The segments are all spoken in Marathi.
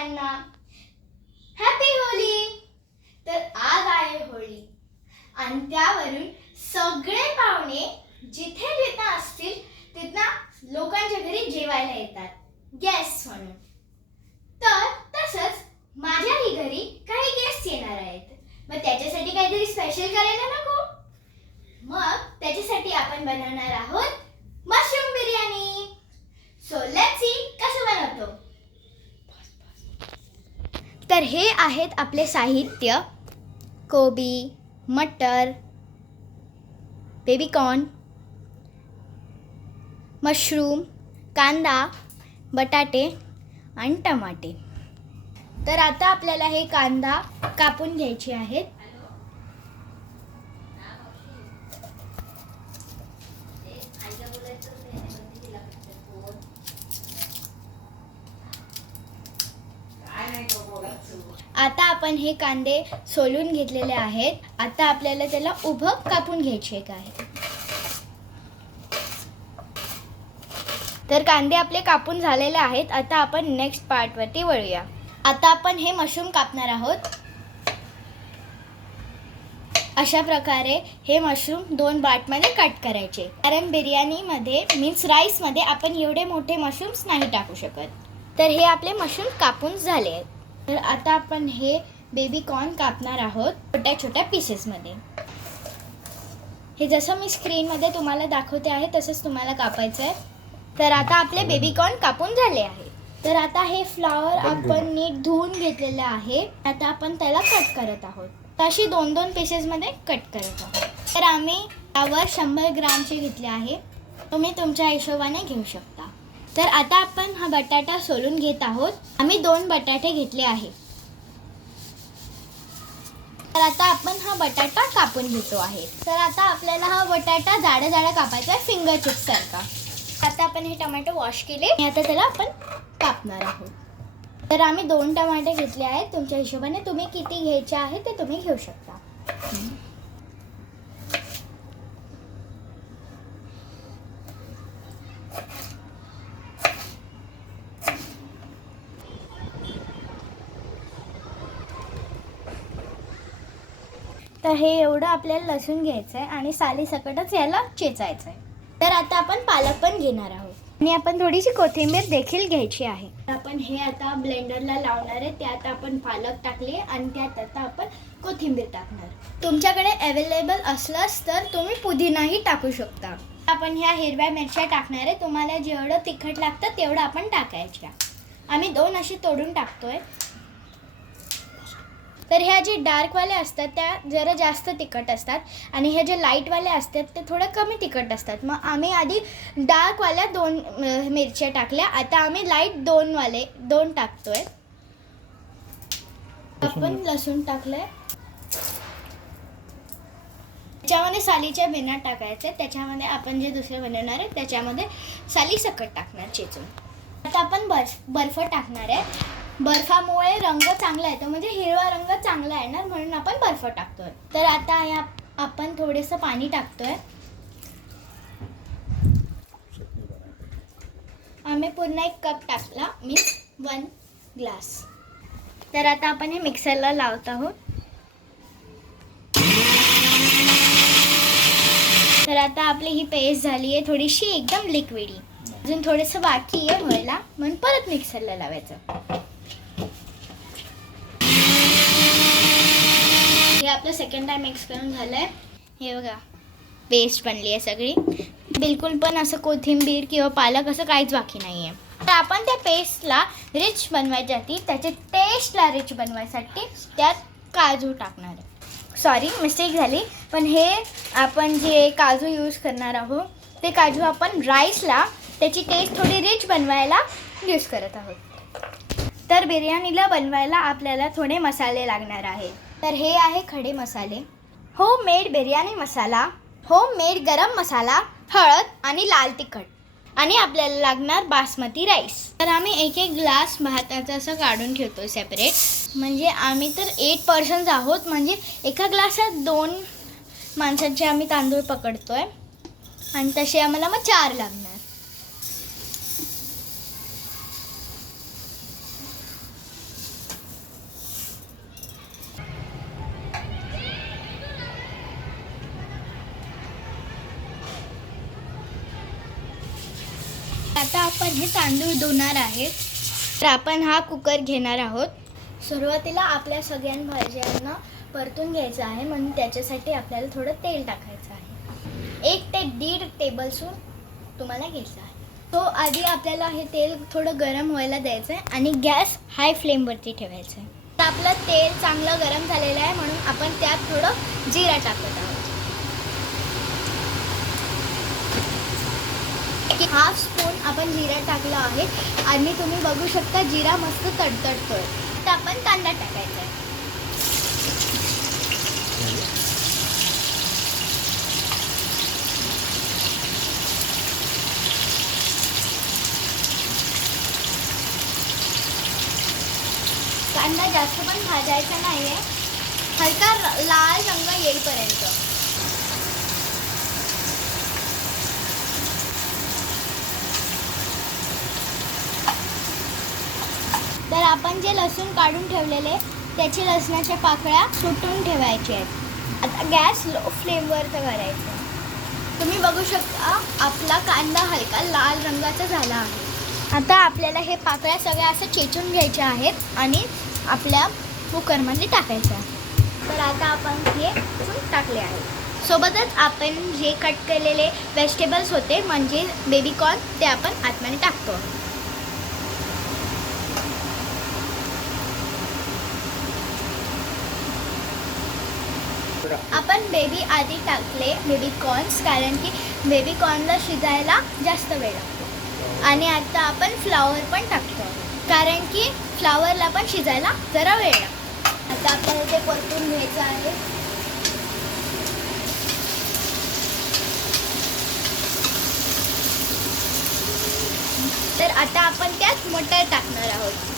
सर्वांना हॅपी होली. तर आज आहे होळी आणि त्यावरून सगळे पाहुणे जिथे जिथे असतील तिथं लोकांच्या घरी जेवायला येतात गेस्ट म्हणून. तर तसंच माझ्याही घरी काही गेस्ट येणार आहेत. मग त्याच्यासाठी काहीतरी स्पेशल करायला नको. मग त्याच्यासाठी आपण बनवणार आहोत mushroom biryani. So let's see कसं बनवतो. तर हे आहेत आपले साहित्य: कोबी, मटर, बेबीकॉर्न, मशरूम, कांदा, बटाटे आणि टमाटे. तर आता आपल्याला हे कांदा कापून घ्यायचे आहेत. आता आपण हे कांदे सोलून घेतलेले आहेत. आता आपल्याला त्याला उभं कापून घ्यायचे आहे. तर कांदे आपले कापून झालेले आहेत. आता आपण नेक्स्ट पार्टवरती वळूया. आता आपण हे मशरूम कापणार आहोत. अशा प्रकारे हे मशरूम 2 पार्टमध्ये कट करायचे, कारण बिर्याणीमध्ये मीन्स राईसमध्ये आपण एवढे मोठे मशरूम्स नाही टाकू शकत. तर हे आपले मशरूम कापून झाले आहेत. तर आता आपण हे बेबीकॉर्न कापणार आहोत छोट्या छोट्या पीसेसमध्ये. हे जसं मी स्क्रीनमध्ये तुम्हाला दाखवते आहे तसंच तुम्हाला कापायचं आहे. तर आता आपले बेबीकॉर्न कापून झाले आहे. तर आता हे फ्लॉवर आपण नीट धुवून घेतलेलं आहे. आता आपण त्याला कट करत आहोत. तशी 2-2 पीसेसमध्ये कट करत आहोत. तर आम्ही यावर 100 ग्रामचे घेतले आहे. तुम्ही तुमच्या हिशोबाने घेऊ शकता. तर आता आपण हा बटाटा सोलून घेत आहोत. आम्ही 2 बटाटे घेतले आहे. तर आता आपण हा बटाटा कापून घेतो आहे. तर आता आपल्याला हा बटाटा जाडा जाडा कापायचा आहे, फिंगर चिप्स सारखा. आता आपण हे टोमॅटो वॉश केले आणि आता त्याला आपण कापणार आहोत. तर आम्ही 2 टमाटे घेतले आहेत. तुमच्या हिशोबाने तुम्ही किती घ्यायचे आहे ते तुम्ही घेऊ शकता. तर हे एवढं आपल्याला लसूण घ्यायचं आहे आणि साली सकटच याला चेचायचं आहे. तर आता आपण पालक पण घेणार आहोत आणि आपण थोडीशी कोथिंबीर देखील घ्यायची आहे. आपण हे आता ब्लेंडरला लावणार आहे. त्यात आपण पालक टाकले आणि त्यात आता आपण कोथिंबीर टाकणार. तुमच्याकडे अवेलेबल असलंच तर तुम्ही पुदिनाही टाकू शकता. आपण ह्या हिरव्या मिरच्या टाकणार आहे. तुम्हाला जेवढं तिखट लागतं तेवढं आपण टाकायच्या. आम्ही 2 अशी तोडून टाकतोय. तर ह्या जे डार्कवाले असतात त्या जरा जास्त तिखट असतात आणि ह्या जे लाईटवाले असतात ते थोडं कमी तिखट असतात. मग आम्ही आधी डार्कवाल्या 2 मिरच्या टाकल्या. आता आम्ही लाईट 2 टाकतोय. आपण लसूण टाकलंय. त्याच्यामध्ये सालीच्या बिना टाकायचे. त्याच्यामध्ये आपण जे दुसरे बनवणार आहे त्याच्यामध्ये साली सकट टाकणार चेचून. आता आपण बर्फ टाकणार आहे. बर्फामुळे रंग चांगला येतो, म्हणजे हिरवा रंग चांगला येणार म्हणून आपण बर्फ टाकतोय. तर आता आपण थोडंसं पाणी टाकतोय. आम्ही पूर्ण 1 कप टाकला, मीन्स 1 ग्लास. तर आता आपण हे मिक्सरला लावत आहोत. तर आता आपली ही पेस्ट झाली आहे थोडीशी एकदम लिक्विडी. अजून थोडंसं बाकी आहे व्हायला म्हणून परत मिक्सरला लावायचं. हे आपलं सेकंड टाइम मिक्स करून झालंय. हे बघा पेस्ट बनली आहे सगळी. बिलकुल पण असं कोथिंबीर किंवा पालक असं काहीच बाकी नाही आहे. तर आपण त्या पेस्टला रिच बनवायसाठी, त्याच्या टेस्टला रिच बनवायसाठी त्यात काजू टाकणार आहे. सॉरी मिस्टेक झाली. पण हे आपण जे काजू यूज करणार आहोत ते काजू आपण राईसला त्याची टेस्ट थोडी रिच बनवायला यूज करत आहोत. तर बिर्याणीला बनवायला आपल्याला थोडे मसाले लागणार आहेत. तर हे आहे खडे मसाले, होममेड बिर्याणी मसाला, होममेड गरम मसाला, हळद आणि लाल तिखट, आणि आपल्याला लागणार बासमती राईस. तर आम्ही 1-1 ग्लास भाताचं असं काढून ठेवतो सेपरेट. म्हणजे आम्ही तर 8 पर्सन्स आहोत, म्हणजे एका ग्लासात 2 माणसांचे आम्ही तांदूळ पकडतोय आणि तसे आम्हाला मग 4 लागणार. आता आपण हे तांदूळ धुणार आहेत. तर आपण हा कुकर घेणार आहोत. सुरुवातीला आपल्या सगळ्या भाज्यांना परतून घ्यायचं आहे, म्हणून त्याच्यासाठी आपल्याला थोडं तेल टाकायचं आहे. 1 ते 1.5 टेबलस्पून तुम्हाला घ्यायचं आहे. तो आधी आपल्याला हे तेल थोडं गरम व्हायला द्यायचं आहे आणि गॅस हाय फ्लेमवरती ठेवायचं आहे. तर आपलं तेल चांगलं गरम झालेलं आहे, म्हणून आपण त्यात थोडं जिरा टाकत आहोत. 1/2 स्पून आपण जिरा टाकला आहे आणि तुम्ही बघू शकता जिरा मस्त तडतडतोय. तर आपण कांदा टाकायचा आहे. कांदा जास्त पण भाजायचा नाही आहे, हलका लाल रंग येईपर्यंत. तर आपण जे लसूण काढून ठेवलेले त्याची लसणाच्या पाकळ्या सुटून ठेवायच्या आहेत. आता गॅस लो फ्लेमवर करायचा. तुम्ही बघू शकता आपला कांदा हलका लाल रंगाचा झाला आहे. आता आपल्याला हे पाकळ्या सगळ्या असं चेचून घ्यायच्या आहेत आणि आपल्या कुकरमध्ये टाकायचं आहे. तर आता आपण हे टाकले आहे. सोबतच आपण जे कट केलेले व्हेजिटेबल्स होते म्हणजे बेबी कॉर्न ते आपण आतमध्ये टाकतो. आपण बेबी आधी टाकले बेबी कॉर्न्स, कारण की बेबी कॉर्नला शिजायला जास्त वेळ लागतो. आणि आता आपण फ्लावर पण टाकतो, कारण की फ्लावरला पण शिजायला जरा वेळ लागतो. आता आपल्याला ते परतून घ्यायचं आहे. तर आता आपण त्यात मटर टाकणार आहोत.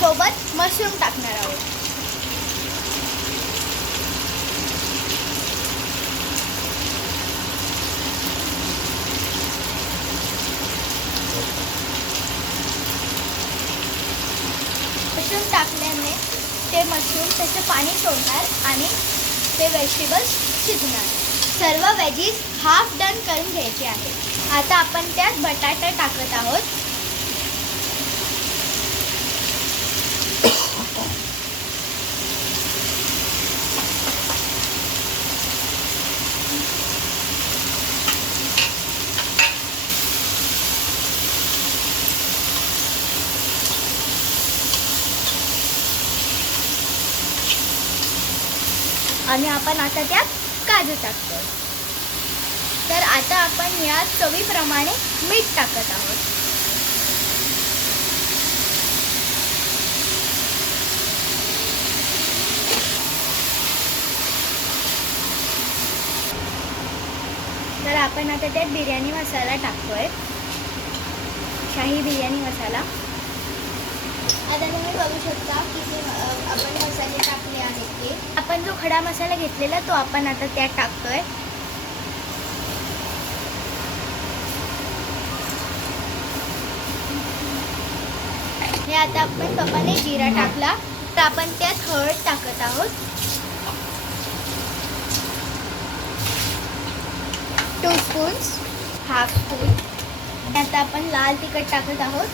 सोबत मशरूम टाकणार आहोत. मशरूम टाकल्याने ते मशरूम त्याचं पाणी सोडणार आणि ते व्हेजिटेबल्स शिजणार. सर्व व्हेजीज हाफ डन करून घ्यायचे आहेत. आता आपण त्यात बटाटा टाकत आहोत. आणि आपण आता त्यात काजू टाकतो. तर आता आपण या चवीप्रमाणे मीठ टाकत आहोत. तर आपण आता त्यात बिर्याणी मसाला टाकतोय, शाही बिर्याणी मसाला. आता तुम्ही बघू शकता की आपण मसाले टाकले आहेत. ते आपण जो खडा मसाला घेतलेला तो आपण आता त्यात टाकतोय. हे आता आपण पप्पाने जिरा टाकला, तर आपण त्यात हळद टाकत आहोत. 2 स्पून्स, 1/2 स्पून. आता आपण लाल तिखट टाकत आहोत,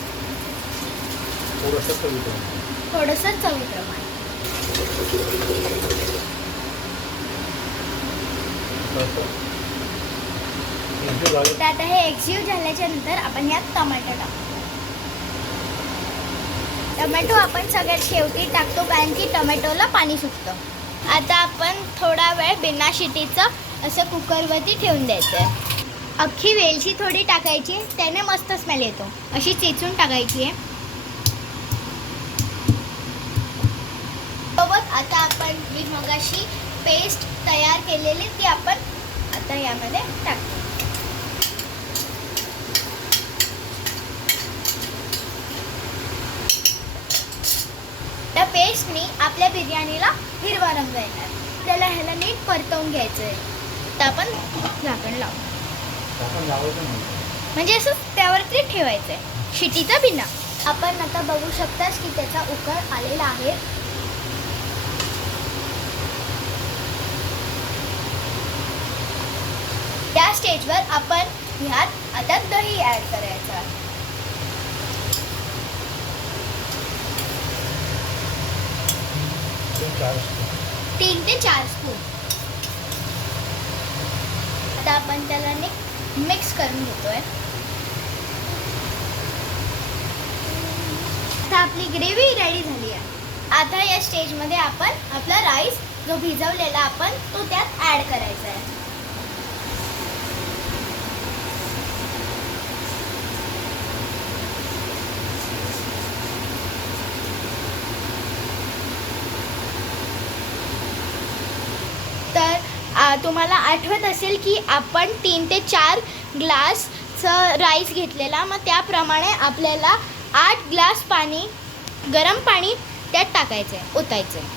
थोडंसं चवीप्रमाणे. तर आता हे एक्झिव्ह झाल्याच्या नंतर आपण यात टोमॅटो टाकतो. टोमॅटो आपण सगळ्यात शेवटी टाकतो, कारण की टोमॅटोला पाणी सुटतं. आता आपण थोडा वेळ बिना शिटीचं असं कुकरवरती ठेवून द्यायचं आहे. अख्खी वेलची थोडी टाकायची, त्याने मस्त स्मेल येतो. अशी चेचून टाकायची आहे. सोबत आता आपण जी मगाशी पेस्ट तयार केलेली ती आपण आता यामध्ये टाकतो. त्या पेस्टनी आपल्या बिर्याणीला हिरवा रंग येणार. त्याला ह्याला नीट परतवून घ्यायचं आहे. तर आपण झाकण लावतो, म्हणजे असं त्यावरती ठेवायचं आहे शिटीचा बिना. आपण आता बघू शकताच की त्याचा उकळ आलेला आहे. स्टेजवर आपण ह्यात आता दही ॲड करायचं. 3 ते 4 स्पून. आता आपण त्याला मिक्स करून घेतोय. आता आपली ग्रेव्ही रेडी झाली आहे. आता या स्टेजमध्ये आपण आपला राईस जो भिजवलेला आपण तो त्यात ॲड करायचा आहे. तर तुम्हाला आठवत असेल की आपण 3 ते 4 ग्लासचं राईस घेतलेला, मग त्याप्रमाणे आपल्याला 8 ग्लास पाणी, गरम पाणी त्यात टाकायचं आहे, ओतायचं आहे.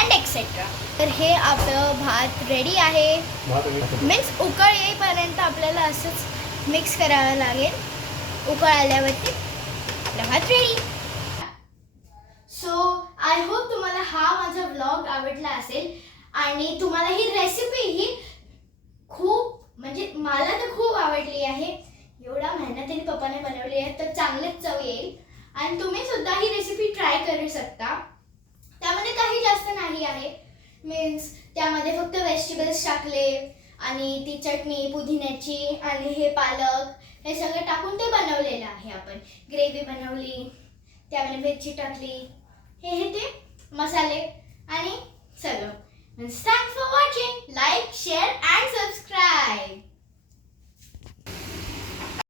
And etcetera. तर हे आपलं भात रेडी आहे. मीन्स उकळ येईपर्यंत आपल्याला असंच मिक्स करावं लागेल. उकळ आल्यावरती आपला भात रेडी. सो आय होप तुम्हाला हा माझा व्लॉग आवडला असेल आणि तुम्हाला ही रेसिपी ही खूप म्हणजे मला तर खूप आवडली आहे. एवढा मेहनतीने पप्पाने बनवली आहे तर चांगलीच चव येईल. आणि तुम्ही सुद्धा ही रेसिपी ट्राय करू शकता. त्यामध्ये काही जास्त नाही आहे. मीन्स त्यामध्ये फक्त व्हेजिटेबल्स टाकले आणि ती चटणी पुदिन्याची आणि हे पालक हे सगळं टाकून ते बनवलेलं आहे. आपण ग्रेव्ही बनवली, त्यामध्ये मिरची टाकली, हे ते मसाले आणि सगळं.